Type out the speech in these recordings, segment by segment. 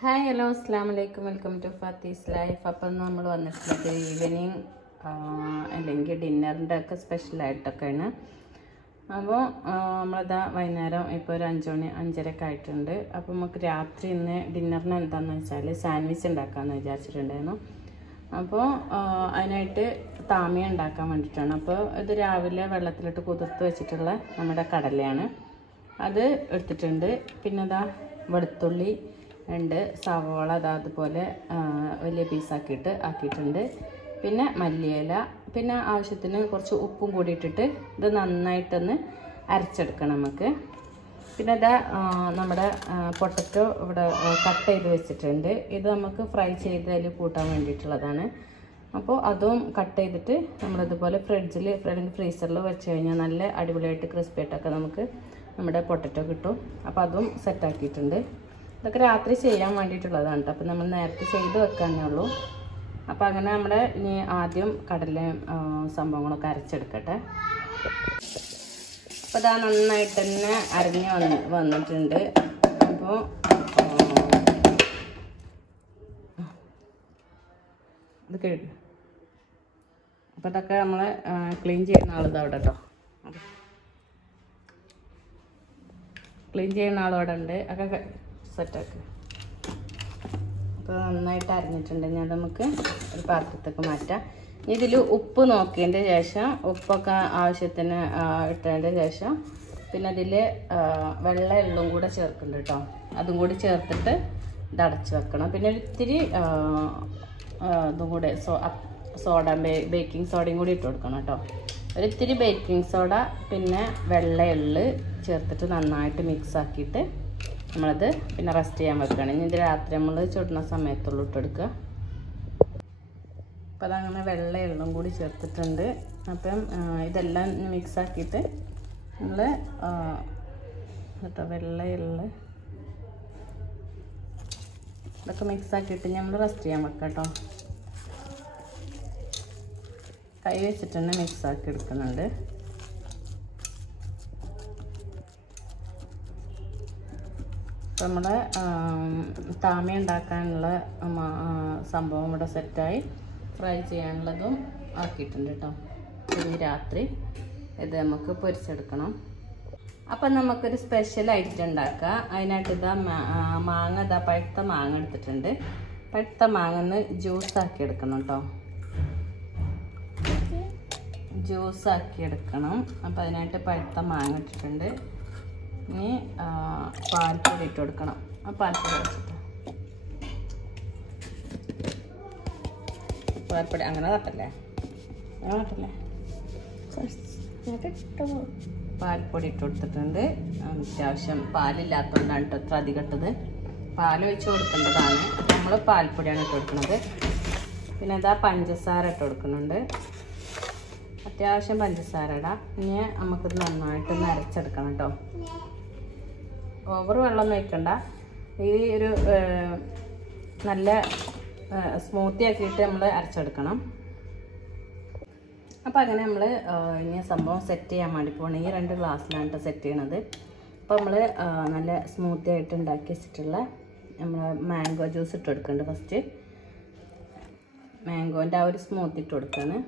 Hi hello അസ്സാം വലൈക്കും welcome to Fathi's life. അപ്പം നമ്മൾ വന്നിട്ടുള്ളത് ഈവനിങ് അല്ലെങ്കിൽ ഡിന്നറിൻ്റെ ഒക്കെ സ്പെഷ്യലായിട്ടൊക്കെയാണ്. അപ്പോൾ നമ്മളിതാ വൈകുന്നേരം ഇപ്പോൾ ഒരു 5 മണി 5:30 ആയിട്ടുണ്ട്. അപ്പോൾ നമുക്ക് രാത്രി ഇന്ന് ഡിന്നറിന് എന്താണെന്ന് വെച്ചാൽ സാൻഡ്വിച്ച് ഉണ്ടാക്കാമെന്ന് വിചാരിച്ചിട്ടുണ്ടായിരുന്നു. അപ്പോൾ അതിനായിട്ട് താമിയ ഉണ്ടാക്കാൻ വേണ്ടിയിട്ടാണ്. അപ്പോൾ ഇത് രാവിലെ വെള്ളത്തിലിട്ട് കുതിർത്ത് വെച്ചിട്ടുള്ള നമ്മുടെ കടലയാണ്, അത് എടുത്തിട്ടുണ്ട്. പിന്നെ ഇതാ വെളുത്തുള്ളി ഉണ്ട്, സവോള അതുപോലെ വലിയ പീസാക്കിയിട്ട് ആക്കിയിട്ടുണ്ട്. പിന്നെ മല്ലിയില, പിന്നെ ആവശ്യത്തിന് കുറച്ച് ഉപ്പും കൂടി ഇട്ടിട്ട് ഇത് നന്നായിട്ടൊന്ന് അരച്ചെടുക്കണം നമുക്ക്. പിന്നെ ഇതാ നമ്മുടെ പൊട്ടറ്റോ ഇവിടെ കട്ട് ചെയ്ത് വെച്ചിട്ടുണ്ട്. ഇത് നമുക്ക് ഫ്രൈ ചെയ്ത് അതിൽ കൂട്ടാൻ വേണ്ടിയിട്ടുള്ളതാണ്. അപ്പോൾ അതും കട്ട് ചെയ്തിട്ട് നമ്മളിതുപോലെ ഫ്രിഡ്ജിൽ അല്ലെങ്കിൽ ഫ്രീസറിൽ വെച്ച് കഴിഞ്ഞാൽ നല്ല അടിപൊളിയായിട്ട് ക്രിസ്പിയായിട്ടൊക്കെ നമുക്ക് നമ്മുടെ പൊട്ടറ്റോ കിട്ടും. അപ്പോൾ അതും സെറ്റാക്കിയിട്ടുണ്ട്. ഇതൊക്കെ രാത്രി ചെയ്യാൻ വേണ്ടിയിട്ടുള്ളതാണ് കേട്ടോ. അപ്പോൾ നമ്മൾ നേരത്തെ ചെയ്ത് വെക്കാനേ ഉള്ളൂ. അപ്പോൾ അങ്ങനെ നമ്മുടെ ഇനി ആദ്യം കടലയും സംഭവങ്ങളൊക്കെ അരച്ചെടുക്കട്ടെ. അപ്പോൾ ഇതാ നന്നായിട്ട് തന്നെ അരഞ്ഞ് വന്നിട്ടുണ്ട്. അപ്പോൾ ഇത് കഴിഞ്ഞു. അപ്പോൾ ഇതൊക്കെ നമ്മൾ ക്ലീൻ ചെയ്യുന്ന ആളിത് അവിടെ കേട്ടോ. ക്ലീൻ ചെയ്യുന്ന ആളവിടെ ഉണ്ട്. ഒക്കെ സെറ്റാക്കി. അപ്പോൾ നന്നായിട്ട് അരിഞ്ഞിട്ടുണ്ട്. ഞാൻ നമുക്ക് ഒരു പാത്രത്തേക്ക് മാറ്റാം. ഇതിൽ ഉപ്പ് നോക്കിയതിൻ്റെ ശേഷം, ഉപ്പൊക്കെ ആവശ്യത്തിന് ഇട്ടതിൻ്റെ ശേഷം പിന്നെ അതിൽ വെള്ള എള്ളും കൂടെ ചേർക്കുന്നുണ്ട് കേട്ടോ. അതും കൂടി ചേർത്തിട്ട് ഇത് അടച്ച് വെക്കണം. പിന്നെ ഒരിത്തിരി ഇതും കൂടെ സോഡ ബേക്കിംഗ് സോഡയും കൂടി ഇട്ട് കൊടുക്കണം കേട്ടോ. ഒരിത്തിരി ബേക്കിംഗ് സോഡ പിന്നെ വെള്ള എള്ള് ചേർത്തിട്ട് നന്നായിട്ട് മിക്സ് ആക്കിയിട്ട് നമ്മളത് പിന്നെ റെസ്റ്റ് ചെയ്യാൻ വെക്കുകയാണ്. ഇനി ഇത് രാത്രി നമ്മൾ ചുടുന്ന സമയത്തുള്ളൂ ഇട്ടെടുക്കുക. അപ്പം അതങ്ങനെ വെള്ള എള്ളും കൂടി ചേർത്തിട്ടുണ്ട്. അപ്പം ഇതെല്ലാം മിക്സ് ആക്കിയിട്ട് നമ്മൾ കേട്ടോ വെള്ള എള്ള് ഇതൊക്കെ മിക്സ് ആക്കിയിട്ട് നമ്മൾ റെസ്റ്റ് ചെയ്യാൻ വെക്കാം കേട്ടോ. കൈ വെച്ചിട്ട് തന്നെ മിക്സ് ആക്കി എടുക്കുന്നുണ്ട്. നമ്മുടെ താമി ഉണ്ടാക്കാനുള്ള സംഭവം ഇവിടെ സെറ്റായി. ഫ്രൈ ചെയ്യാനുള്ളതും ആക്കിയിട്ടുണ്ട് കേട്ടോ. ഇനി രാത്രി ഇത് നമുക്ക് പൊരിച്ചെടുക്കണം. അപ്പം നമുക്കൊരു സ്പെഷ്യൽ ഐറ്റം ഉണ്ടാക്കാം. അതിനായിട്ട് ഇതാ മാങ്ങ, പഴുത്ത മാങ്ങ എടുത്തിട്ടുണ്ട്. പഴുത്ത മാങ്ങന്ന് ജ്യൂസാക്കി എടുക്കണം കേട്ടോ. ജ്യൂസാക്കി എടുക്കണം. അപ്പം അതിനായിട്ട് പഴുത്ത മാങ്ങ ഇട്ടിട്ടുണ്ട്. ഇനി പാൽപ്പൊടി ഇട്ട് കൊടുക്കണം. ആ പാൽപ്പൊടി വെച്ചിട്ട് പാൽപ്പൊടി അങ്ങനെ തട്ടല്ലേ, പാൽപ്പൊടി ഇട്ട് കൊടുത്തിട്ടുണ്ട്. അത്യാവശ്യം പാലില്ലാത്തതുകൊണ്ടാണ് കേട്ടോ ഇത്ര അധികം ഇട്ടത്. പാലൊഴിച്ച് കൊടുക്കേണ്ടതാണ്. നമ്മൾ പാൽപ്പൊടിയാണ് ഇട്ട് കൊടുക്കുന്നത്. പിന്നെ അതാ പഞ്ചസാര ഇട്ട് കൊടുക്കുന്നുണ്ട്. അത്യാവശ്യം പഞ്ചസാര ഇടാം. ഇനി നമുക്കിത് നന്നായിട്ട് അരച്ചെടുക്കണം കേട്ടോ. ഓവർ വെള്ളം ഒഴിക്കണ്ട. ഈ ഒരു നല്ല സ്മൂത്തി ആക്കിയിട്ട് നമ്മൾ അരച്ചെടുക്കണം. അപ്പോൾ അങ്ങനെ നമ്മൾ ഇനി സംഭവം സെറ്റ് ചെയ്യാൻ വേണ്ടി പോകണം. ഈ 2 ഗ്ലാസ്സിലാണ് കേട്ടോ സെറ്റ് ചെയ്യണത്. അപ്പോൾ നമ്മൾ നല്ല സ്മൂത്തി ആയിട്ട് ഉണ്ടാക്കി വെച്ചിട്ടുള്ള നമ്മൾ മാംഗോ ജ്യൂസ് ഇട്ട് കൊടുക്കുന്നുണ്ട്. ഫസ്റ്റ് മാംഗോൻ്റെ ആ ഒരു സ്മൂത്തി ഇട്ട് കൊടുക്കുകയാണ്.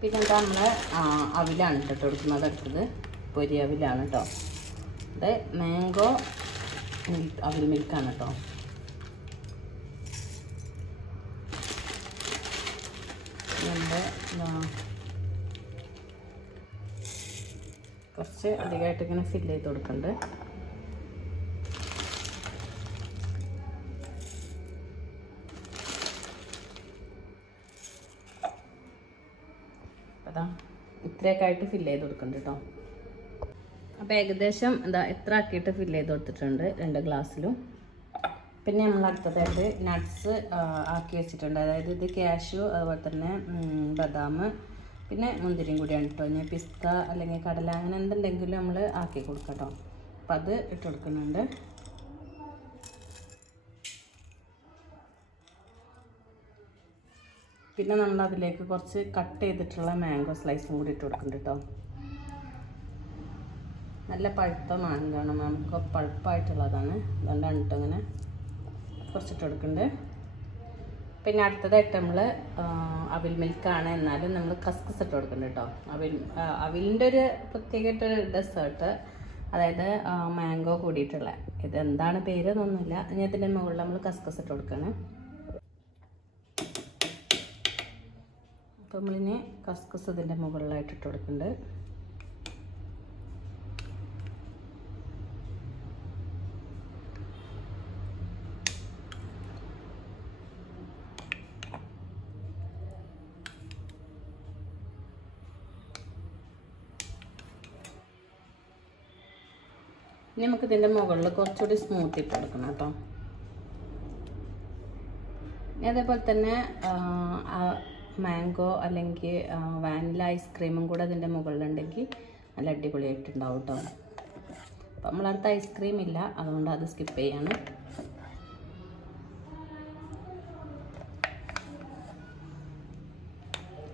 പിന്നെ എന്താ നമ്മൾ അവിലാണ് ഇട്ട് കൊടുക്കുന്നത്. അടുത്തത് പൊരി അവിലാണ് കേട്ടോ. ഇത് മാംഗോ അവിൽ മിൽക്കാണ് കേട്ടോ. നമ്മുടെ കുറച്ച് അധികമായിട്ട് ഇങ്ങനെ ഫില്ല് ചെയ്ത് കൊടുക്കുന്നുണ്ട്. അതാ ഇത്രയൊക്കെ ആയിട്ട് ഫില്ല് ചെയ്ത് കൊടുക്കുന്നുണ്ട് കേട്ടോ. അപ്പോൾ ഏകദേശം എന്താ ഇത്ര ആക്കിയിട്ട് ഫില്ല് ചെയ്ത് കൊടുത്തിട്ടുണ്ട് 2 ഗ്ലാസ്സിലും. പിന്നെ നമ്മൾ അടുത്തതായിട്ട് നട്ട്സ് ആക്കി വെച്ചിട്ടുണ്ട്. അതായത് ഇത് കാഷ്യൂ, അതുപോലെ തന്നെ ബദാം, പിന്നെ മുന്തിരിയും കൂടിയാണ് കേട്ടോ. ഇനി പിസ്ത അല്ലെങ്കിൽ കടല അങ്ങനെ എന്തുണ്ടെങ്കിലും നമ്മൾ ആക്കി കൊടുക്കാം കേട്ടോ. അപ്പം അത് ഇട്ട് കൊടുക്കുന്നുണ്ട്. പിന്നെ നമ്മൾ അതിലേക്ക് കുറച്ച് കട്ട് ചെയ്തിട്ടുള്ള മാംഗോ സ്ലൈസും കൂടി ഇട്ട് കൊടുക്കുന്നുണ്ട് കേട്ടോ. നല്ല പഴുത്ത മാങ്ങയാണ്, നമുക്ക് പഴുപ്പായിട്ടുള്ളതാണ്, അതുകൊണ്ടാണ് കേട്ടോ അങ്ങനെ കുറച്ചിട്ട് കൊടുക്കുന്നുണ്ട്. പിന്നെ അടുത്തതായിട്ട് നമ്മൾ അവിൽ മിൽക്കാണ്, എന്നാലും നമ്മൾ കസ്കസ് ഇട്ട് കൊടുക്കുന്നുണ്ട് കേട്ടോ. അവിലിൻ്റെ ഒരു പ്രത്യേകമായിട്ടൊരു ഡെസേർട്ട്, അതായത് മാംഗോ കൂടിയിട്ടുള്ള, ഇതെന്താണ് പേര് എന്നൊന്നുമില്ല. ഇനി അതിൻ്റെ മുകളിൽ നമ്മൾ കസ്കസ് ഇട്ട് കൊടുക്കുകയാണ്. അപ്പോൾ നമ്മളിനി കസ്കസ് ഇതിൻ്റെ മുകളിലായിട്ട് ഇട്ട് കൊടുക്കുന്നുണ്ട്. ഇനി നമുക്ക് ഇതിൻ്റെ മുകളിൽ കുറച്ചുകൂടി സ്മൂത്ത് ഇട്ട് കൊടുക്കണം കേട്ടോ. അതേപോലെ തന്നെ മാംഗോ അല്ലെങ്കിൽ വാനില ഐസ്ക്രീമും കൂടെ അതിൻ്റെ മുകളിലുണ്ടെങ്കിൽ നല്ല അടിപൊളിയായിട്ടുണ്ടാവും കേട്ടോ. അപ്പം നമ്മളടുത്ത് ഐസ്ക്രീം ഇല്ല, അതുകൊണ്ട് അത് സ്കിപ്പ് ചെയ്യാണ്.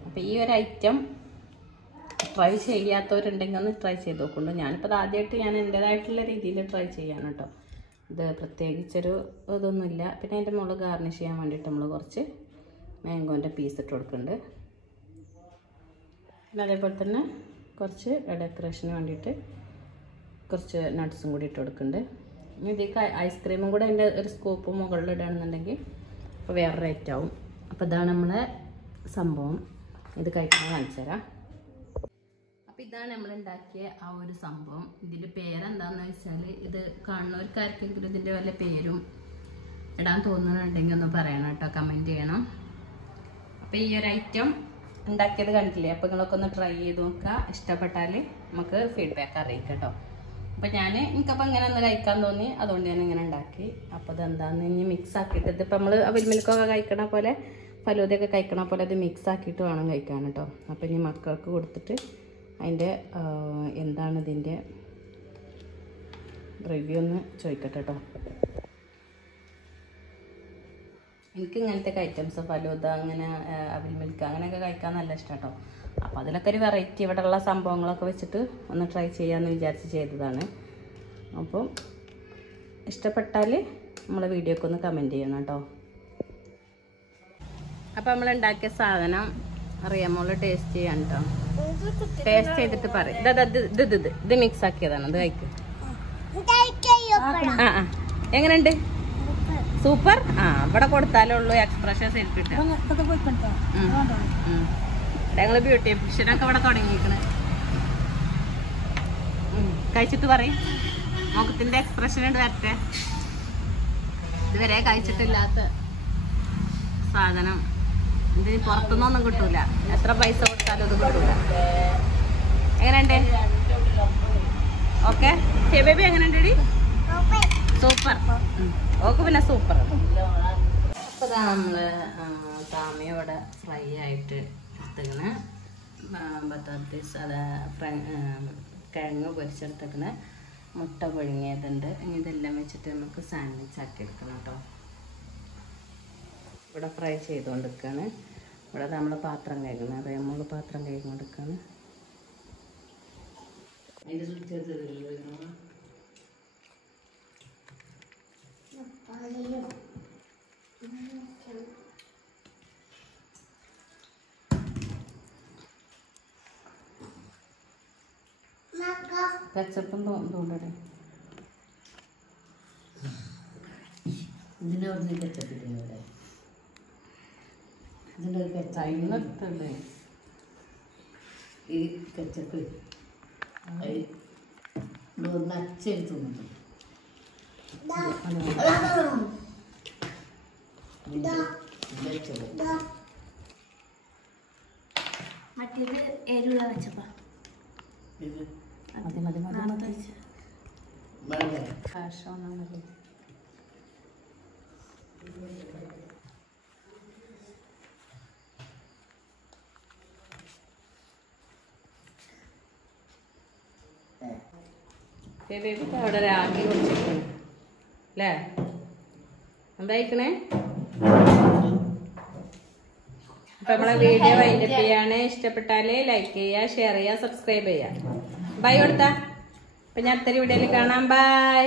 അപ്പം ഈ ഒരു ഐറ്റം ട്രൈ ചെയ്യാത്തവരുണ്ടെങ്കിൽ ഒന്ന് ട്രൈ ചെയ്ത് നോക്കുന്നുണ്ട്. ഞാനിപ്പോൾ അത് ആദ്യമായിട്ട് ഞാൻ എൻ്റേതായിട്ടുള്ള രീതിയിൽ ട്രൈ ചെയ്യാണ് കേട്ടോ. ഇത് പ്രത്യേകിച്ചൊരു ഇതൊന്നുമില്ല. പിന്നെ അതിൻ്റെ മുകളിൽ ഗാർണിഷ് ചെയ്യാൻ വേണ്ടിയിട്ട് നമ്മൾ കുറച്ച് മാംഗോൻ്റെ പീസ് ഇട്ട് കൊടുക്കുന്നുണ്ട്. പിന്നെ അതേപോലെ തന്നെ കുറച്ച് ഡെക്കറേഷന് വേണ്ടിയിട്ട് കുറച്ച് നട്ട്സും കൂടി ഇട്ട് കൊടുക്കുന്നുണ്ട്. ഇനി ഇതിലേക്ക് ഐസ്ക്രീമും കൂടെ അതിൻ്റെ ഒരു സ്കൂപ്പ് മുകളിൽ ഇടുകയാണെന്നുണ്ടെങ്കിൽ അപ്പോൾ വേറെ റേറ്റ് ആവും. അപ്പോൾ ഇതാണ് നമ്മളെ സംഭവം. ഇത് കഴിക്കാൻ കാണിച്ചു തരാം. അപ്പോൾ ഇതാണ് നമ്മൾ ഉണ്ടാക്കിയ ആ ഒരു സംഭവം. ഇതിൻ്റെ പേരെന്താണെന്ന് വെച്ചാൽ, ഇത് കാണുന്നവർക്കാർക്കെങ്കിലും ഇതിൻ്റെ വല്ല പേരും ഇടാൻ തോന്നുന്നുണ്ടെങ്കിൽ ഒന്ന് പറയണം കേട്ടോ, കമൻറ്റ് ചെയ്യണം. അപ്പോൾ ഈ ഒരു ഐറ്റം ഉണ്ടാക്കിയത് കണ്ടില്ലേ, അപ്പോൾ നിങ്ങളൊക്കെ ഒന്ന് ട്രൈ ചെയ്ത് നോക്കുക. ഇഷ്ടപ്പെട്ടാൽ നമുക്ക് ഫീഡ്ബാക്ക് അറിയിക്കാം കേട്ടോ. അപ്പോൾ എനിക്കപ്പോൾ ഇങ്ങനെ ഒന്ന് കഴിക്കാൻ തോന്നി, അതുകൊണ്ട് ഞാൻ ഇങ്ങനെ ഉണ്ടാക്കി. അപ്പോൾ ഇതെന്താണെന്ന് ഇനി മിക്സ് ആക്കിയിട്ട്, ഇതിപ്പോൾ നമ്മൾ അവിൽ മിൽക്കൊക്കെ കഴിക്കണ പോലെ ഫലൂദയൊക്കെ കഴിക്കണ പോലെ ഇത് മിക്സ് ആക്കിയിട്ട് വേണം കഴിക്കാൻ കേട്ടോ. അപ്പോൾ ഇനി മക്കൾക്ക് കൊടുത്തിട്ട് അതിൻ്റെ എന്താണ് ഇതിൻ്റെ റിവ്യൂ ഒന്ന് ചോദിക്കട്ടെ കേട്ടോ. എനിക്ക് ഇങ്ങനത്തെ ഐറ്റംസ് ഫലൂദ, അങ്ങനെ അവിൽ മിൽക്ക് അങ്ങനെയൊക്കെ കഴിക്കാൻ നല്ല ഇഷ്ടം കേട്ടോ. അപ്പോൾ അതിലൊക്കെ ഒരു വെറൈറ്റി ഇവിടെയുള്ള സംഭവങ്ങളൊക്കെ വെച്ചിട്ട് ഒന്ന് ട്രൈ ചെയ്യാമെന്ന് വിചാരിച്ച് ചെയ്തതാണ്. അപ്പം ഇഷ്ടപ്പെട്ടാൽ നമ്മളെ വീഡിയോക്ക് ഒന്ന് കമൻറ്റ് ചെയ്യണം കേട്ടോ. അപ്പോൾ നമ്മൾ ഉണ്ടാക്കിയ സാധനം അറിയാമോള് ടേസ്റ്റ് ചെയ്യാൻ കേട്ടോ. ടേസ്റ്റ് ചെയ്തിട്ട് പറയും. ഇത് മിക്സ് ആക്കിയതാണ്, അത് കഴിക്കും. എങ്ങനെയുണ്ട്? സൂപ്പർ. ഇവിടെ കൊടുത്താലേ ഉള്ളൂ എക്സ്പ്രഷൻ ശരിക്കിട്ട്. ഞങ്ങള് ബ്യൂട്ടിഫിഷ്യനൊക്കെ ഇവിടെ തുടങ്ങിയിരിക്കണ്. കഴിച്ചിട്ട് പറയും, മുഖത്തിന്റെ എക്സ്പ്രഷൻ ഉണ്ട് വരട്ടെ. ഇതുവരെ കഴിച്ചിട്ടില്ലാത്ത സാധനം. ഇതിന് പുറത്തുനിന്നൊന്നും കിട്ടൂല, എത്ര പൈസ കൊടുത്താലും ഇത് കിട്ടൂല. എങ്ങനെയുണ്ട്? ഓക്കെ ബേബി, എങ്ങനെയുണ്ട്? സൂപ്പർ. ഓക്കെ, പിന്നെ സൂപ്പർ. അപ്പോൾ ഇതാ നമ്മള് താമി ഇവിടെ ഫ്രൈ ആയിട്ട് എടുത്തേക്കണ്. ബത്താത്തീസ്, അത് കിഴങ്ങ് പൊരിച്ചെടുത്തേക്കണ്. മുട്ട പുഴുങ്ങിയതുണ്ട്. ഇനി ഇതെല്ലാം വെച്ചിട്ട് നമുക്ക് സാൻഡ്വിച്ച് ആക്കി എടുക്കണം കേട്ടോ. ഇവിടെ ഫ്രൈ ചെയ്തുകൊണ്ടിരിക്കുകയാണ്. ഇവിടെ നമ്മൾ പാത്രം കഴുകുന്നത്, അറിയാം, നമ്മൾ പാത്രം കഴുകിക്കൊണ്ടിരിക്കുകയാണ്. കച്ചപ്പം തോന്നട്ടെ. ഇതിനവിടുന്ന് കച്ചപ്പിട്ടില്ലേ? ഇതിൻ്റെ കച്ചല്ലേ ഈ കച്ചപ്പ് നച്ചെടുത്തു മറ്റേത് എരിവുള്ള കച്ചപ്പ. മതി മതി മതി മതി. വളരെ കാശൊന്നും ബേബിക്ക് അവിടെ രാഗി കുടിച്ചിട്ടുണ്ട് അല്ലേ? എന്തായിക്കണേ? അപ്പൊ നമ്മളെ വീഡിയോ വൈൻഡപ്പ് ചെയ്യാണ്. ഇഷ്ടപ്പെട്ടാല് ലൈക്ക് ചെയ്യുക, ഷെയർ ചെയ്യുക, സബ്സ്ക്രൈബ് ചെയ്യുക. ബൈ കൊടുത്താ. അപ്പൊ ഞാൻ അടുത്തൊരു വീഡിയോയിൽ കാണാം. ബൈ.